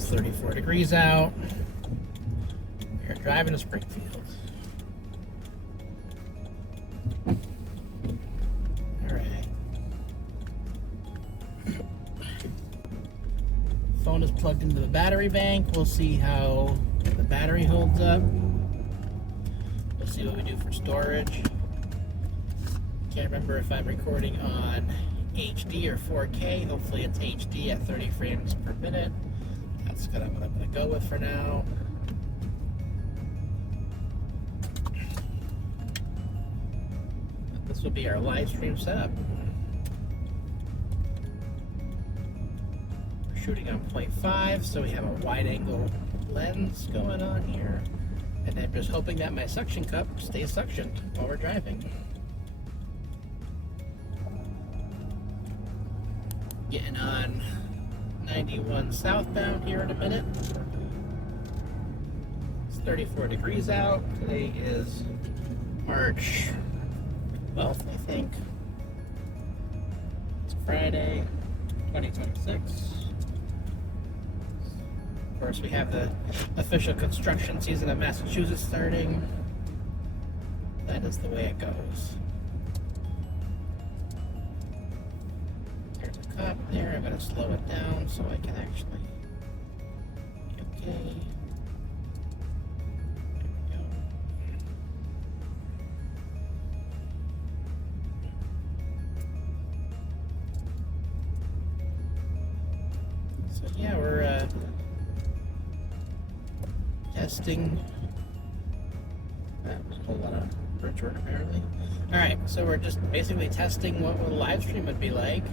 It's 34 degrees out. We're driving to Springfield. Alright. Phone is plugged into the battery bank. We'll see how the battery holds up. We'll see what we do for storage. Can't remember if I'm recording on HD or 4K. Hopefully it's HD at 30 frames per minute. That's kind of what I'm going to go with for now. This will be our live stream setup. We're shooting on 0.5, so we have a wide angle lens going on here. And I'm just hoping that my suction cup stays suctioned while we're driving. Getting on 91 southbound here in a minute. It's 34 degrees out. Today is March 12th, I think. It's Friday, 2026. Of course, we have the official construction season of Massachusetts starting. That is the way it goes. There's a cop there. I'm going to slow it down so I can actually be okay. There we go. So yeah, we're testing. That was a whole lot of bridge work apparently. Alright, so we're just basically testing what a live stream would be like.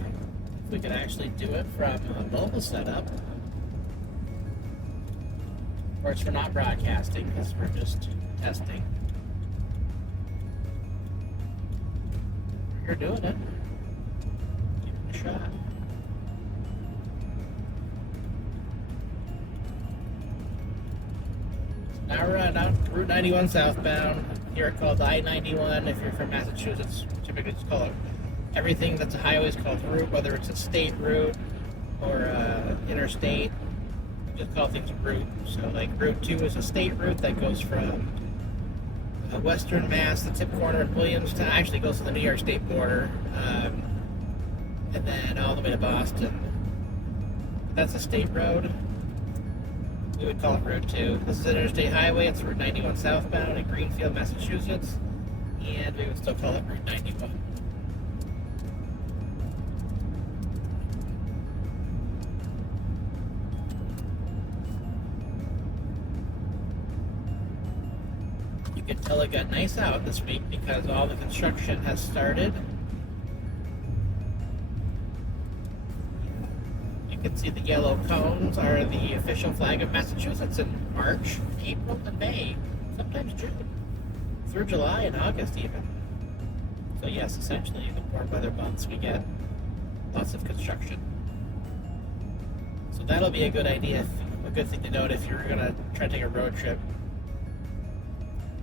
If we could actually do it from a mobile setup. Of course, we're not broadcasting because we're just testing. You're doing it. Give it a shot. Now we're on Route 91 southbound. Here it's called I-91. If you're from Massachusetts, typically it's called everything that's a highway is called route, whether it's a state route or interstate. Just call things route. So like Route 2 is a state route that goes from western Mass, the tip corner of Williamstown, actually goes to the New York State border, and then all the way to Boston. That's a state road. We would call it Route 2. This is an interstate highway. It's Route 91 southbound in Greenfield, Massachusetts. And we would still call it Route 91. You can tell it got nice out this week because all the construction has started. You can see the yellow cones are the official flag of Massachusetts in March, April, and May, sometimes June, through July and August even. So yes, essentially the warm weather months we get lots of construction. So that'll be a good idea, a good thing to note if you're gonna try to take a road trip.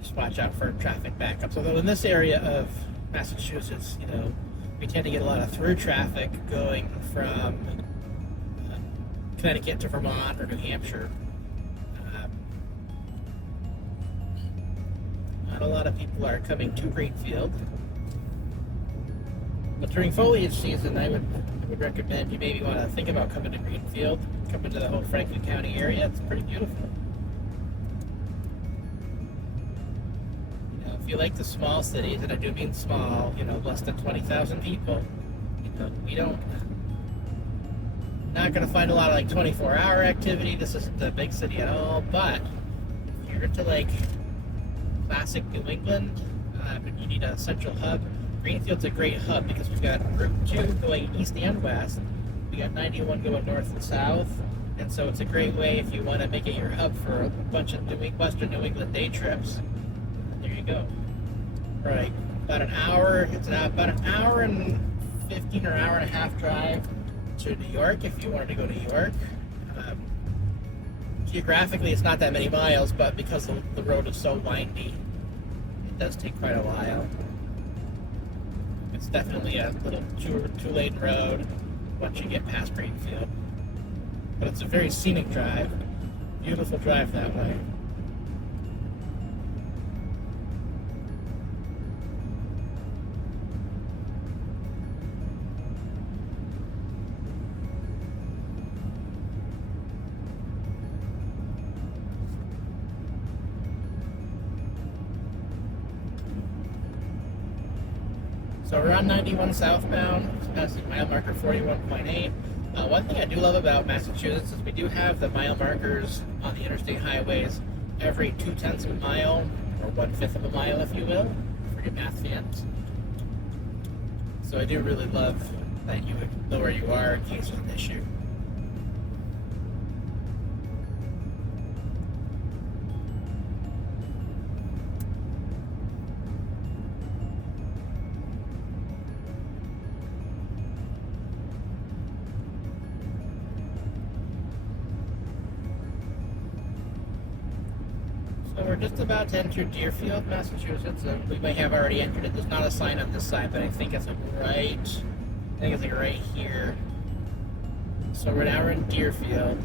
Just watch out for traffic backups. Although in this area of Massachusetts, you know, we tend to get a lot of through traffic going from Connecticut to Vermont or New Hampshire. Not a lot of people are coming to Greenfield. But during foliage season, I would recommend you maybe want to think about coming to Greenfield, coming to the whole Franklin County area. It's pretty beautiful. You know, if you like the small cities, and I do mean small, you know, less than 20,000 people, you know, we don't. Not going to find a lot of like 24-hour activity. This isn't a big city at all, but if you're into like classic New England and you need a central hub, Greenfield's a great hub because we've got Route 2 going east and west. We got 91 going north and south, and so it's a great way if you want to make it your hub for a bunch of Western New England day trips. And there you go. Right, about an hour. It's about an hour and 15 or hour and a half drive to New York if you wanted to go to New York. Geographically, it's not that many miles, but because the road is so windy, it does take quite a while. It's definitely a little two-lane road once you get past Greenfield. but it's a very scenic drive. Beautiful drive that way. So we're on 91 southbound, it's passing mile marker 41.8. One thing I do love about Massachusetts is we do have the mile markers on the interstate highways every 2/10 of a mile, or 1/5 of a mile, if you will, for your math fans. So I do really love that you know where you are in case of an issue. So we're just about to enter Deerfield, Massachusetts. We may have already entered it. There's not a sign on this side, but I think it's like right here. So we're now in Deerfield.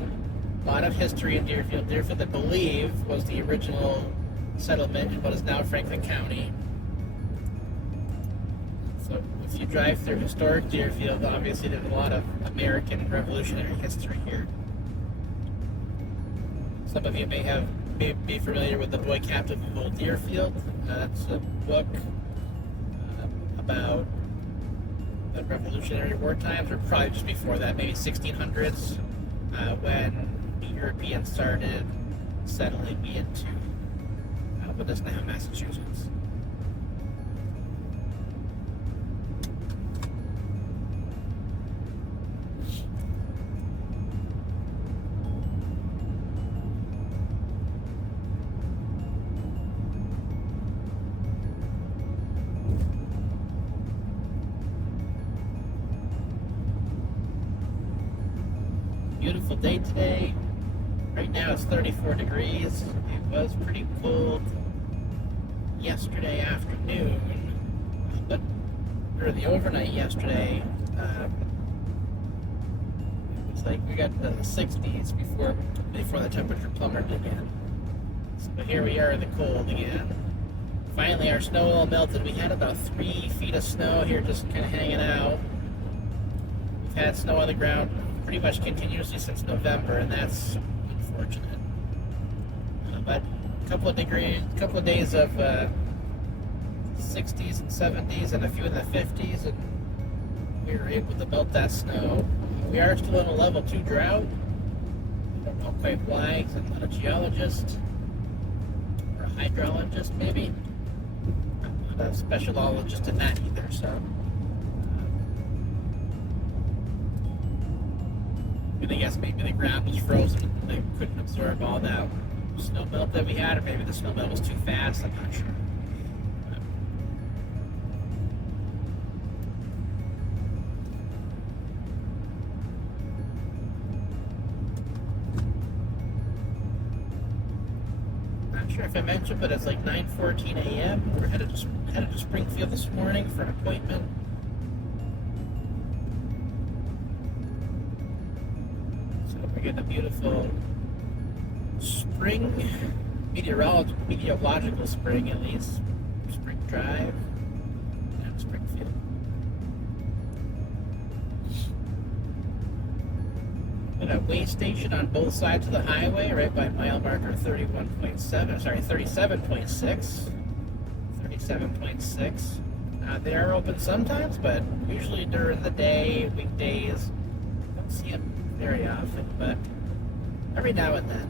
A lot of history in Deerfield. Deerfield, I believe, was the original settlement in what is now Franklin County. So if you drive through historic Deerfield, obviously there's a lot of American Revolutionary history here. Some of you may be familiar with The Boy Captain of Old Deerfield. That's a book about the Revolutionary War times, or probably just before that, maybe 1600s, when the Europeans started settling into what is now Massachusetts. Beautiful day today. Right now it's 34 degrees. It was pretty cold yesterday afternoon, but during the overnight yesterday, it was like we got to the 60s before the temperature plummeted again. So here we are in the cold again. Finally, our snow all melted. We had about 3 feet of snow here just kind of hanging out. We've had snow on the ground pretty much continuously since November, and that's unfortunate. But a couple of days of 60s and 70s, and a few in the 50s, and we were able to melt that snow. We are still in a level 2 drought. I don't know quite why, because I'm not a geologist or a hydrologist, maybe. I'm not a specialologist in that either, so. I guess maybe the ground was frozen and they couldn't absorb all that snow melt that we had, or maybe the snow melt was too fast, I'm not sure. Not sure if I mentioned, but it's like 9:14 a.m. We're headed to Springfield this morning for an appointment. We're getting a beautiful spring, meteorological spring at least. Spring drive down to Springfield. Got a weigh station on both sides of the highway, right by mile marker 37.6. 37.6. They are open sometimes, but usually during the day, weekdays. Don't see them very often, but every now and then.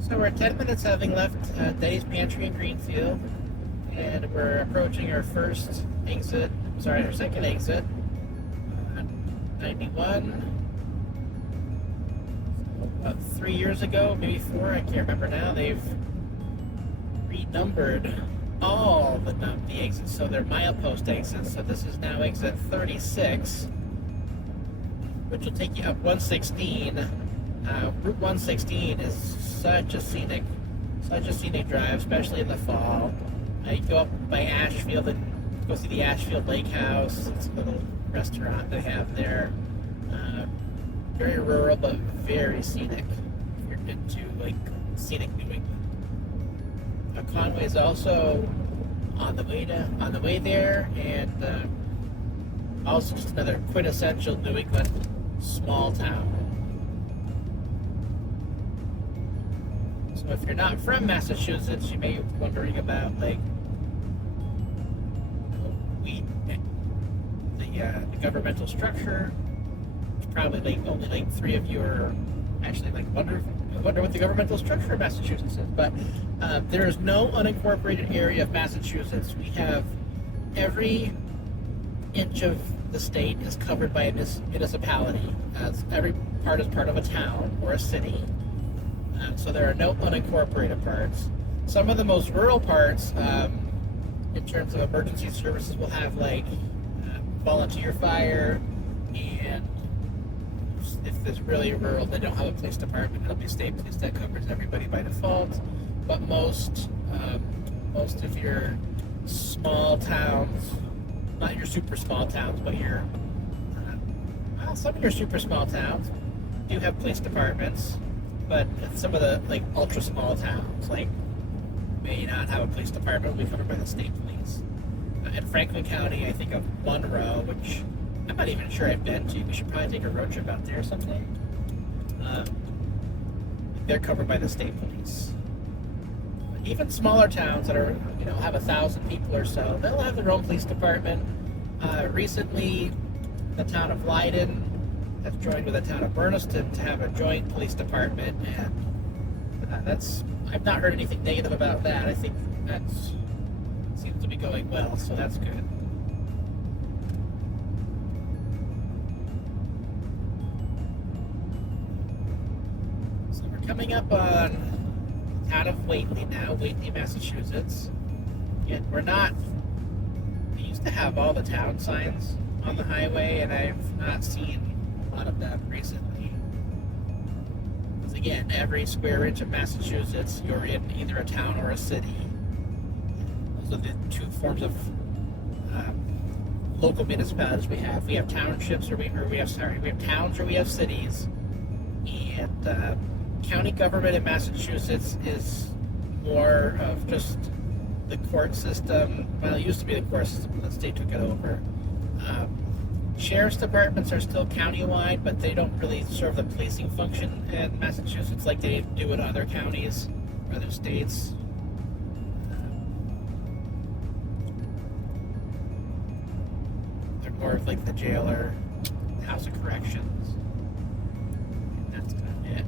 So we're 10 minutes having left Denny's Pantry in Greenfield, and we're approaching our second exit, 91. About 3 years ago, maybe 4, I can't remember now, they've renumbered all the exits, so they're milepost exits. So this is now exit 36, which will take you up 116, Route 116 is such a scenic drive, especially in the fall. You go up by Ashfield and go see the Ashfield Lake House. It's a little restaurant they have there. Very rural, but very scenic. If you're into like scenic New England. Conway is also on the way there, and also just another quintessential New England small town. So if you're not from Massachusetts, you may be wondering about like the governmental structure. It's probably like only like three of you are actually like wonder what the governmental structure of Massachusetts is. But there is no unincorporated area of Massachusetts. We have every inch of the state is covered by a municipality. Every part is part of a town or a city. So there are no unincorporated parts. Some of the most rural parts, in terms of emergency services, will have like volunteer fire, and if it's really rural, they don't have a police department. It'll be state police that covers everybody by default. But most of your small towns, not your super small towns, but your some of your super small towns do have police departments. But some of the like ultra small towns like may not have a police department. Will be covered by the state police. In Franklin County, I think of Monroe, which I'm not even sure I've been to. We should probably take a road trip out there someday. They're covered by the state police. But even smaller towns that are, have 1,000 people or so, they'll have their own police department. Recently, the town of Leiden has joined with the town of Berniston to have a joint police department, and I've not heard anything negative about that. I think that seems to be going well, so that's good. Coming up on the town of Whately now, Whately, Massachusetts. And we used to have all the town signs on the highway, and I've not seen a lot of them recently. Because again, every square inch of Massachusetts, you're in either a town or a city. Those are the two forms of local municipalities we have. We have townships, we have towns, or we have cities. And county government in Massachusetts is more of just the court system. Well, it used to be the court system, but the state took it over. Sheriff's departments are still countywide, but they don't really serve the policing function in Massachusetts like they do in other counties or other states. They're more of like the jailer, House of Corrections. That's kind of it.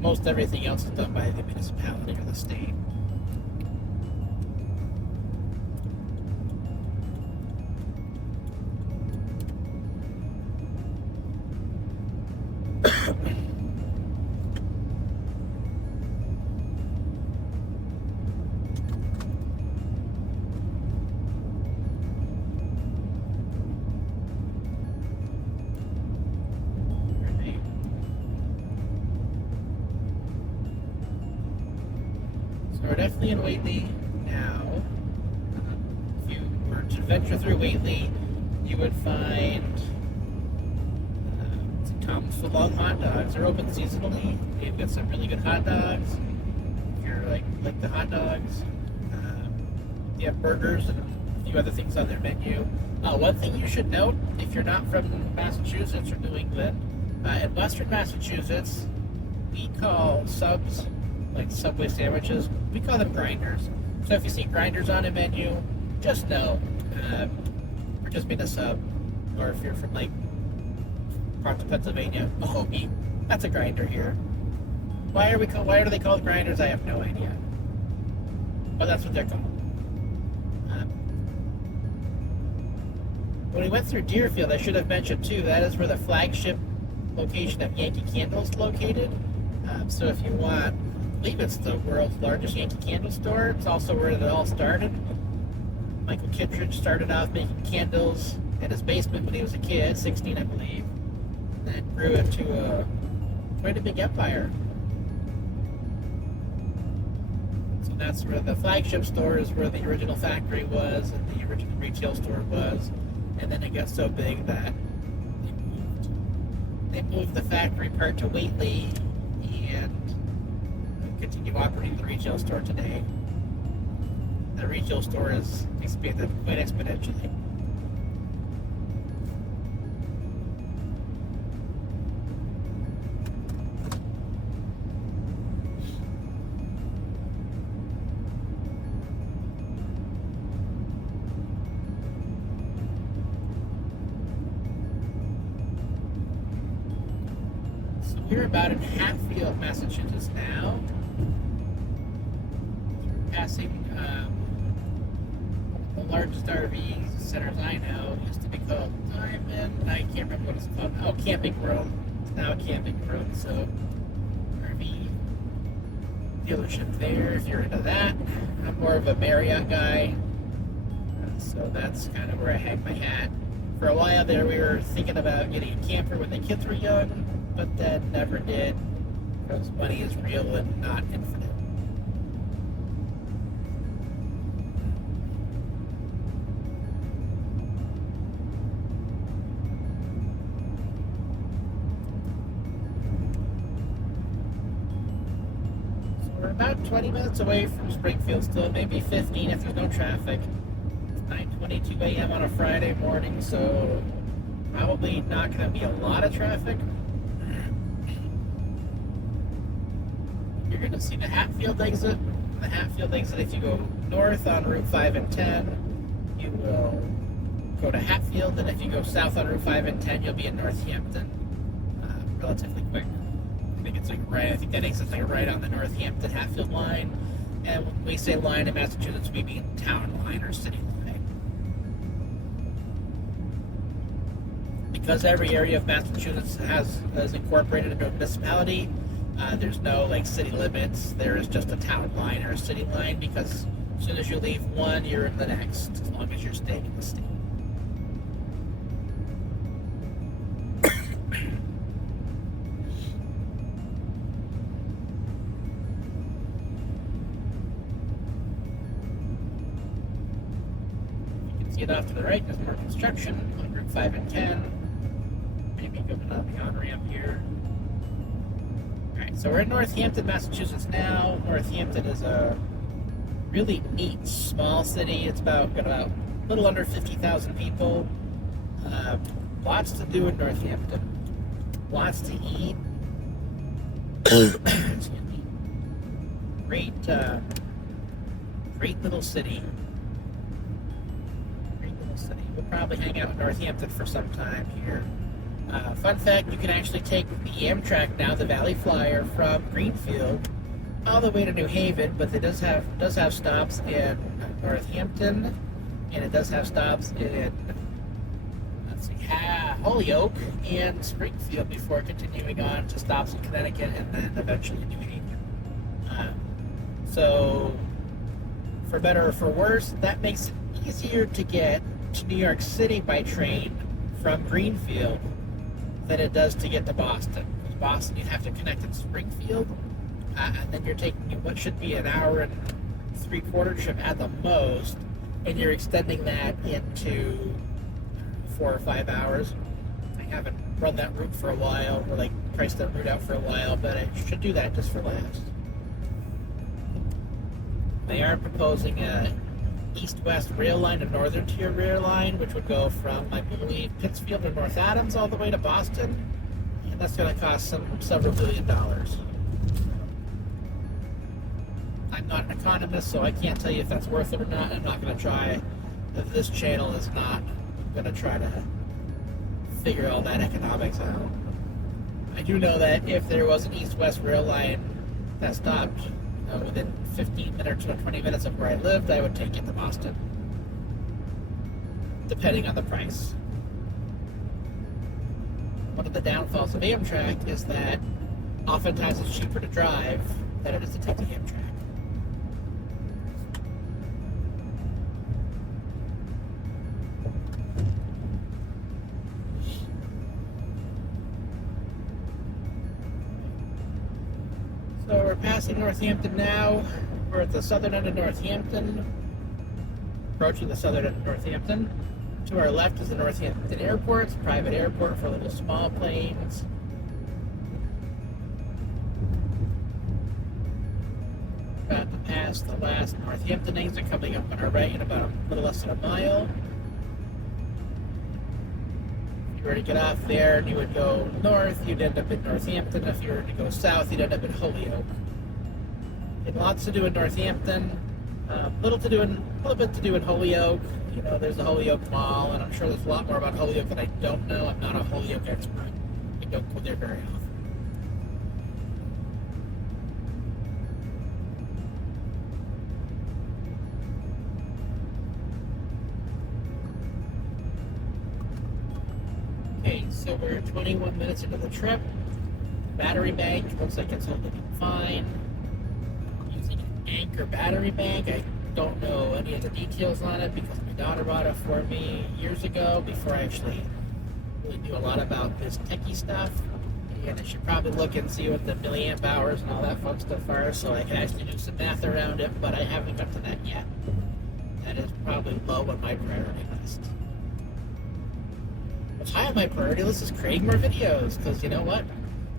Most everything else is done by the municipality or the state. We're definitely in Whately now. If you were to venture through Whately, you would find Tom's Foot Long hot dogs. They're open seasonally. They've got some really good hot dogs. If you're like the hot dogs, they have burgers and a few other things on their menu. One thing you should note, if you're not from Massachusetts or New England, in Western Massachusetts, we call subs, like Subway sandwiches, we call them grinders. So if you see grinders on a menu, just know we're just being a sub. Or if you're from like parts of Pennsylvania, a hoagie, that's a grinder here. Why are they called grinders? I have no idea. But that's what they're called. When we went through Deerfield, I should have mentioned too, that is where the flagship location of Yankee Candle is located. So if you want, I believe it's the world's largest Yankee Candle store. It's also where it all started. Michael Kittredge started off making candles in his basement when he was a kid, 16, I believe. And then grew into quite a big empire. So that's where the flagship store is, where the original factory was and the original retail store was. And then it got so big that they moved the factory part to Whately and continue operating the retail store today. The retail store has expanded quite exponentially. So we're about in Hatfield, Massachusetts now. Passing the largest RV centers I know. Used to be called Diamond. I can't remember what it's called. Oh, Camping World. It's now a Camping World. So RV dealership there if you're into that. I'm more of a Marriott guy. So that's kind of where I hang my hat. For a while there, we were thinking about getting a camper when the kids were young, but then never did, because money is real and not infinite. So we're about 20 minutes away from Springfield still, maybe 15 if there's no traffic. 9:22 a.m. on a Friday morning, so probably not going to be a lot of traffic. You're going to see the Hatfield exit. The Hatfield exit, if you go north on Route 5 and 10, you will go to Hatfield, and if you go south on Route 5 and 10, you'll be in Northampton relatively quick. I think that exit's like right on the Northampton-Hatfield line. And when we say line in Massachusetts, we mean town line or city line. Because every area of Massachusetts is incorporated into a municipality, there's no like city limits. There is just a town line or a city line, because as soon as you leave one, you're in the next, as long as you're staying in the state. You can see it off to the right. There's more construction on Route 5 and 10. Maybe going on the on-ramp here. Alright, so we're in Northampton, Massachusetts now. Northampton is a really neat small city. It's got about a little under 50,000 people. Lots to do in Northampton. Lots to eat. Excuse me. Great little city. We'll probably hang out in Northampton for some time here. Fun fact, you can actually take the Amtrak now, the Valley Flyer, from Greenfield all the way to New Haven, but it does have stops in Northampton, and it does have stops in, Holyoke and Springfield before continuing on to stops in Connecticut and then eventually New Haven. So, for better or for worse, that makes it easier to get to New York City by train from Greenfield than it does to get to Boston. Because Boston, you have to connect in Springfield, and then you're taking what should be an hour and three-quarter trip at the most, and you're extending that into 4 or 5 hours. I haven't run that route for a while, or like priced that route out for a while, but I should do that just for laughs. They are proposing a east-west rail line, a northern tier rail line, which would go from, I believe, Pittsfield or North Adams all the way to Boston, and that's going to cost several $billion. I'm not an economist, so I can't tell you if that's worth it or not. I'm not going to try. This channel is not going to try to figure all that economics out. I do know that if there was an east-west rail line that stopped within 15 minutes or 20 minutes of where I lived, I would take it to Boston, depending on the price. One of the downfalls of Amtrak is that oftentimes it's cheaper to drive than it is to take the Amtrak. So we're passing Northampton now. We're at the southern end of Northampton, approaching the southern end of Northampton. To our left is the Northampton Airport. It's a private airport for little small planes. About to pass the last Northampton exit, coming up on our right in about a little less than a mile. If you were to get off there and you would go north, you'd end up in Northampton. If you were to go south, you'd end up in Holyoke. And lots to do in Northampton. A little bit to do in Holyoke. You know, there's the Holyoke Mall, and I'm sure there's a lot more about Holyoke that I don't know. I'm not a Holyoke expert. I don't go there very often. Okay, so we're 21 minutes into the trip. Battery bank looks like it's holding fine. Using an Anchor battery bank. I don't know any of the details on it because my daughter bought it for me years ago before I actually really knew a lot about this techie stuff. And I should probably look and see what the milliamp hours and all that fun stuff are so I can actually do some math around it, but I haven't got to that yet. That is probably low on my priority list. What's high on my priority list is creating more videos, because you know what?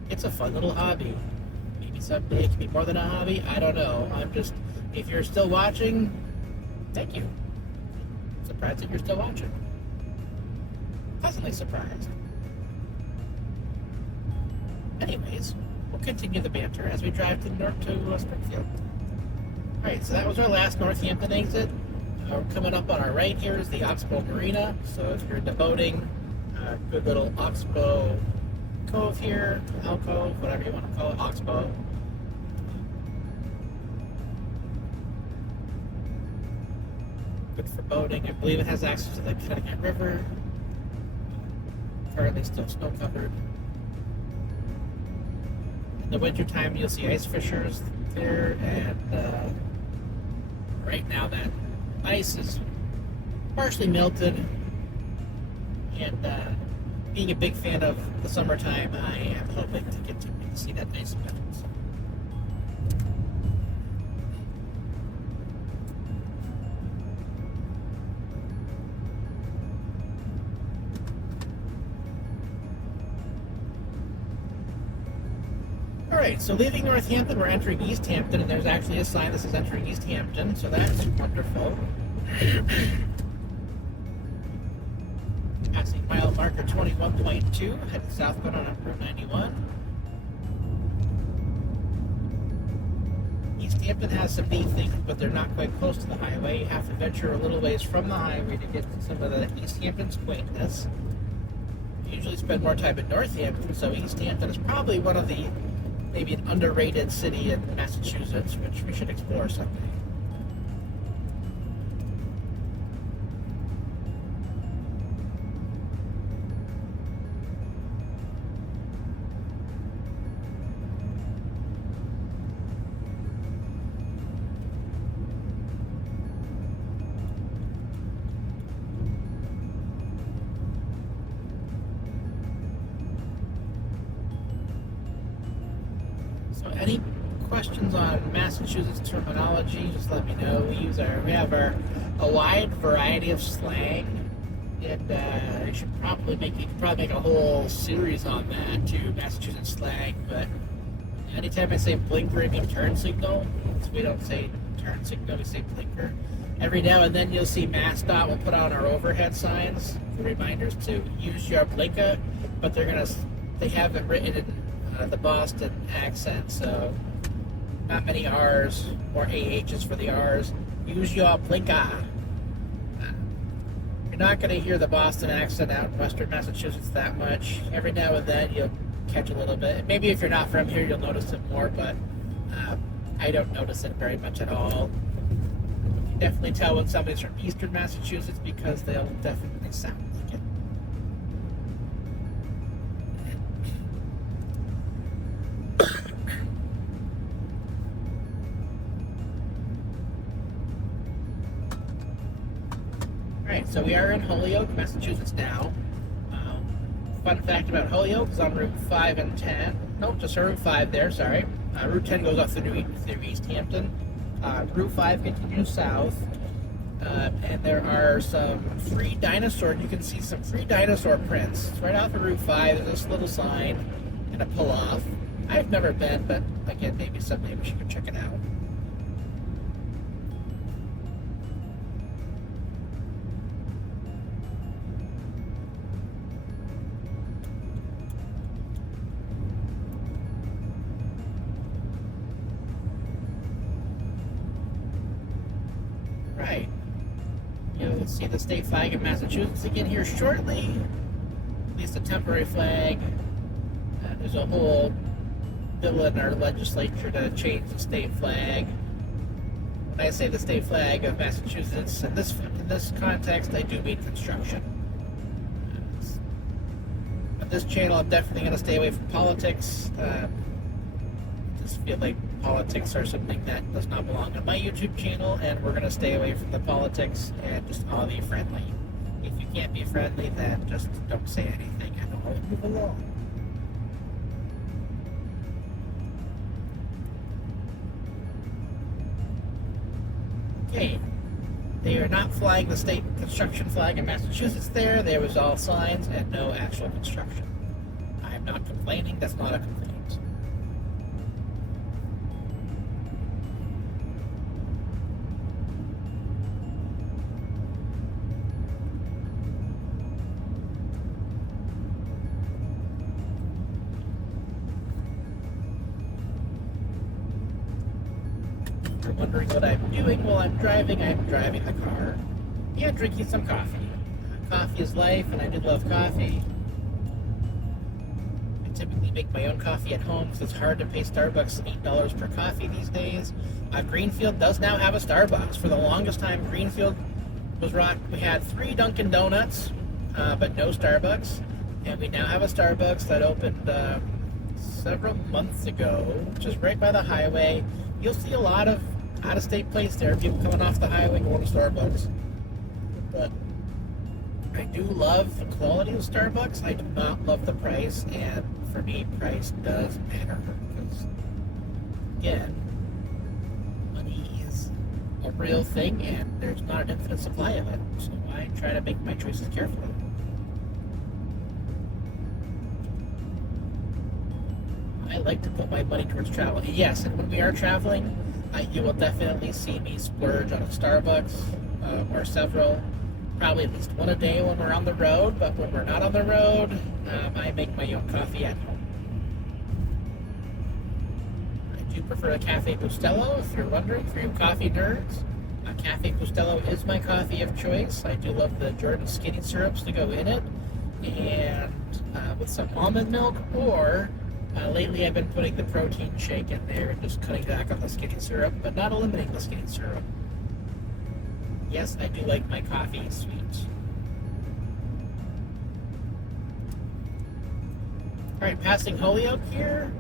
It's a fun little hobby. Maybe someday it can be more than a hobby. I don't know. If you're still watching, thank you. I'm surprised that you're still watching. Pleasantly surprised. Anyways, we'll continue the banter as we drive to Springfield. Alright, so that was our last Northampton exit. We're coming up on our right here is the Oxbow Marina. So if you're into boating, good little Oxbow Cove here, alcove, whatever you want to call it, Oxbow. Good for boating. I believe it has access to the Connecticut River. Currently still snow covered. In the wintertime, you'll see ice fishers there, and right now that ice is partially melted. And being a big fan of the summertime, I am hoping to continue to see that ice melt. Alright, so leaving Northampton, we're entering East Hampton, and there's actually a sign that says entering East Hampton, so that's wonderful. Passing mile marker 21.2, heading southbound on Route 91. East Hampton has some neat things, but they're not quite close to the highway. You have to venture a little ways from the highway to get to some of the East Hampton's quaintness. We usually spend more time in Northampton, so East Hampton is probably one of the maybe an underrated city in Massachusetts, which we should explore someday. Any questions on Massachusetts terminology, just let me know. We have a wide variety of slang, and I should probably make a whole series on that too, Massachusetts slang. But anytime I say blinker, I mean turn signal. So we don't say turn signal, we say blinker. Every now and then you'll see MassDOT will put on our overhead signs for reminders to use your blinker, but they have it written in the Boston accent, so not many R's or AH's for the R's. Use your blinker. You're not going to hear the Boston accent out in Western Massachusetts that much. Every now and then you'll catch a little bit. Maybe if you're not from here, you'll notice it more, but I don't notice it very much at all. You can definitely tell when somebody's from Eastern Massachusetts because they'll definitely sound like it. Alright, so we are in Holyoke, Massachusetts now. Fun fact about Holyoke is on Route 5 and 10. Nope, just Route 5 there, sorry. Route 10 goes off through East Hampton. Route 5 continues south. And there are some free dinosaur. You can see some free dinosaur prints. It's right off of Route 5. There's this little sign and a pull off. I've never been, but again, maybe someday we should go check it out. Right. You'll see the state flag of Massachusetts again here shortly. At least a temporary flag. There's a whole bill in our legislature to change the state flag. When I say the state flag of Massachusetts, in this context, I do mean construction. On this channel, I'm definitely going to stay away from politics. I just feel like politics are something that does not belong on my YouTube channel, and we're going to stay away from the politics and just all be friendly. If you can't be friendly, then just don't say anything and I'll move along. Okay, they are not flying the state construction flag in Massachusetts there. There was all signs and no actual construction. I'm not complaining. That's not a complaint. Wondering what I'm doing while I'm driving the car. Yeah, drinking some coffee. Coffee is life, and I do love coffee. I typically make my own coffee at home because it's hard to pay Starbucks $8 per coffee these days. Greenfield does now have a Starbucks. For the longest time, Greenfield was rocked. We had 3 Dunkin' Donuts, but no Starbucks. And we now have a Starbucks that opened several months ago, which is right by the highway. You'll see a lot of out-of-state place there, people coming off the highway going to Starbucks. But I do love the quality of Starbucks. I do not love the price, and for me, price does matter. Because, again, money is a real thing, and there's not an infinite supply of it. So I try to make my choices carefully. I like to put my money towards travel. Yes, and when we are traveling, you will definitely see me splurge on a Starbucks or several, probably at least one a day when we're on the road. But when we're not on the road, I make my own coffee at home. I do prefer a Cafe Bustelo, if you're wondering, for you coffee nerds. Cafe Bustelo is my coffee of choice. I do love the Jordan skinny syrups to go in it, and with some almond milk, or lately I've been putting the protein shake in there and just cutting back on the skinny syrup, but not eliminating the skinny syrup. Yes, I do like my coffee sweet. Alright, passing Holyoke here.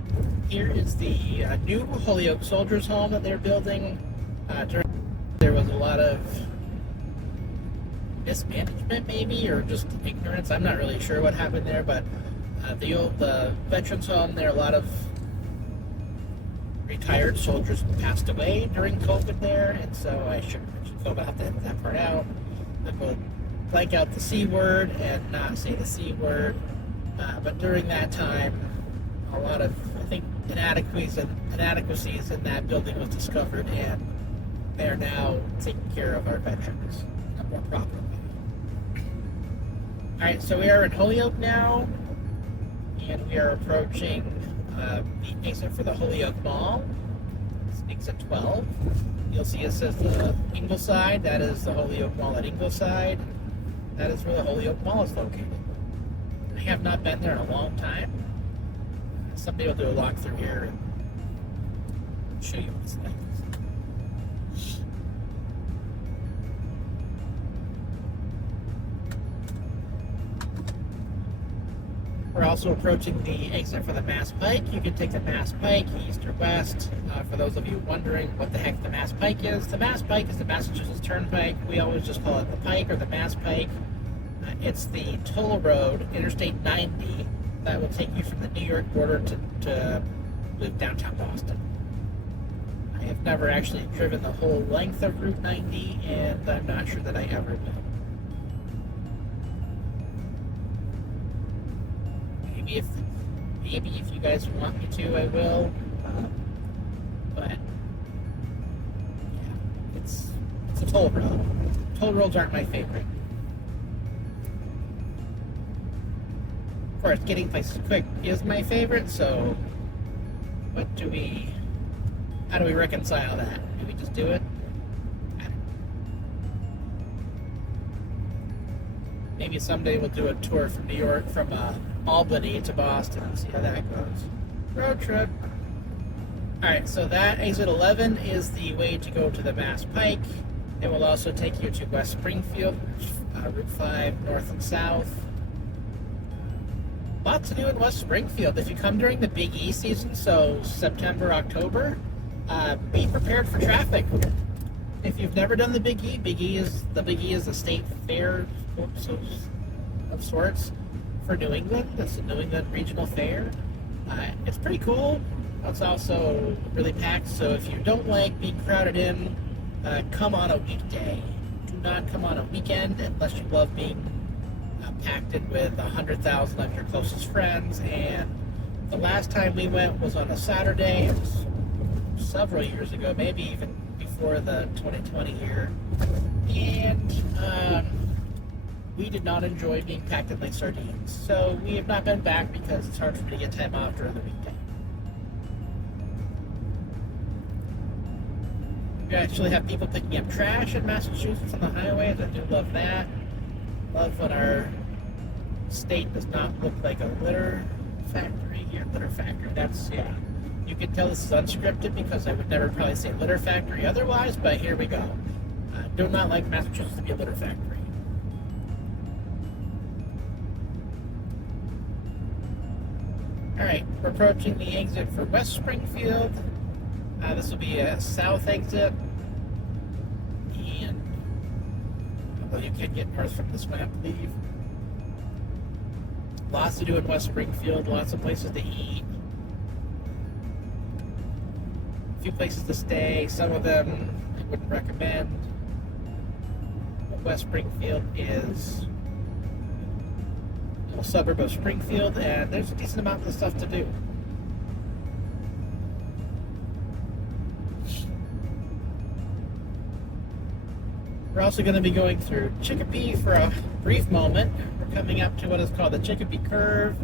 Here is the new Holyoke Soldiers Home that they're building. There was a lot of mismanagement maybe, or just ignorance. I'm not really sure what happened there, but the veterans home, there are a lot of retired soldiers who passed away during COVID there, and so I should go about that part out. I will blank out the C word and not say the C word, but during that time, a lot of, I think, inadequacies in that building was discovered, and they are now taking care of our veterans more properly. Alright, so we are in Holyoke now, and we are approaching the exit for the Holyoke Mall. It's exit 12. You'll see it says the Ingleside. That is the Holyoke Mall at Ingleside. That is where the Holyoke Mall is located. I have not been there in a long time. Someday we'll do a walkthrough here and show you what it's like. We're also approaching the exit for the Mass Pike. You can take the Mass Pike, east or west. For those of you wondering what the heck the Mass Pike is, the Mass Pike is the Massachusetts Turnpike. We always just call it the Pike or the Mass Pike. It's the toll road, Interstate 90, that will take you from the New York border to downtown Boston. I have never actually driven the whole length of Route 90, and I'm not sure that I ever will. Maybe if you guys want me to, I will. But yeah, it's a toll road. Toll roads aren't my favorite. Of course, getting places quick is my favorite. So, how do we reconcile that? Do we just do it? Maybe someday we'll do a tour from New York, from Albany to Boston, and see how that goes. Road trip. Alright, so that exit 11 is the way to go to the Mass Pike. It will also take you to West Springfield, Route 5 north and south. Lots to do in West Springfield. If you come during the Big E season, so September, October, be prepared for traffic. If you've never done the Big E, Big E is a state fair of sorts for New England. It's the New England Regional Fair. It's pretty cool. It's also really packed, so if you don't like being crowded in, come on a weekday. Do not come on a weekend unless you love being packed in with 100,000 of your closest friends. And the last time we went was on a Saturday. It was several years ago, maybe even before the 2020 year. And we did not enjoy being packed in like sardines. So we have not been back because it's hard for me to get time off during the weekday. We actually have people picking up trash in Massachusetts on the highways. I do love that. Love when our state does not look like a litter factory here. Litter factory, that's, yeah. You can tell this is unscripted because I would never probably say litter factory otherwise, but here we go. Do not like Massachusetts to be a litter factory. Alright, we're approaching the exit for West Springfield. This will be a south exit, and although you can get north from this way, I believe. Lots to do in West Springfield, lots of places to eat, a few places to stay. Some of them I wouldn't recommend. But West Springfield is a little suburb of Springfield, and there's a decent amount of stuff to do. We're also going to be going through Chicopee for a brief moment. We're coming up to what is called the Chicopee Curve.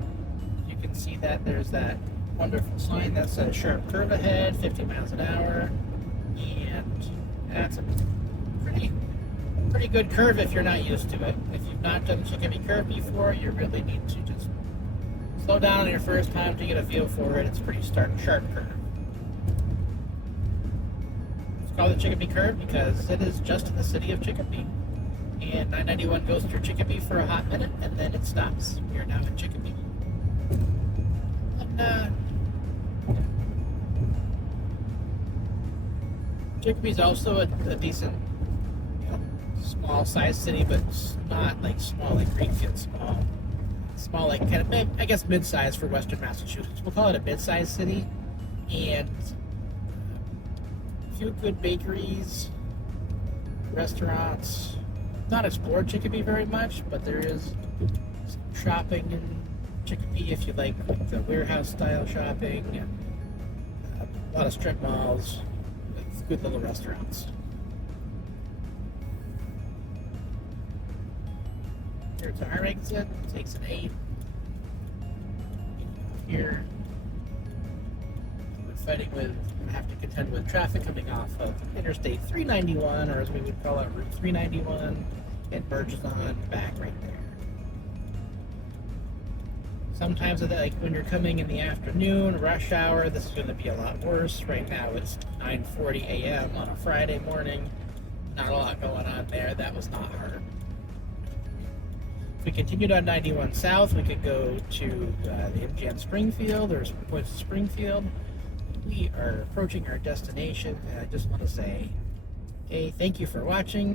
You can see that there's that wonderful sign that says sharp curve ahead, 50 miles an hour. And that's a pretty good curve if you're not used to it. If you've not done the Chicopee Curve before, you really need to just slow down on your first time to get a feel for it. It's a pretty sharp curve. It's called the Chicopee Curve because it is just in the city of Chicopee. And 991 goes through Chicopee for a hot minute, and then it stops. We are now in Chicopee. And Chicopee is also a decent, small size city, but not like small like Greenfield small. Small like kind of, I guess, mid-size for Western Massachusetts. We'll call it a mid-size city. And a few good bakeries, restaurants. Not explored Chicopee very much, but there is shopping in Chicopee if you like the warehouse style shopping, and a lot of strip malls with good little restaurants. Here's our exit. It takes an 8. Here we have to contend with traffic coming off of Interstate 391, or as we would call it, Route 391. It merges on back right there. Sometimes, like when you're coming in the afternoon, rush hour, this is going to be a lot worse. Right now it's 9:40 a.m. on a Friday morning. Not a lot going on there. That was not hard. If we continued on 91 South, we could go to the MGM Springfield, or some points of Springfield. We are approaching our destination, and I just want to say, hey, thank you for watching.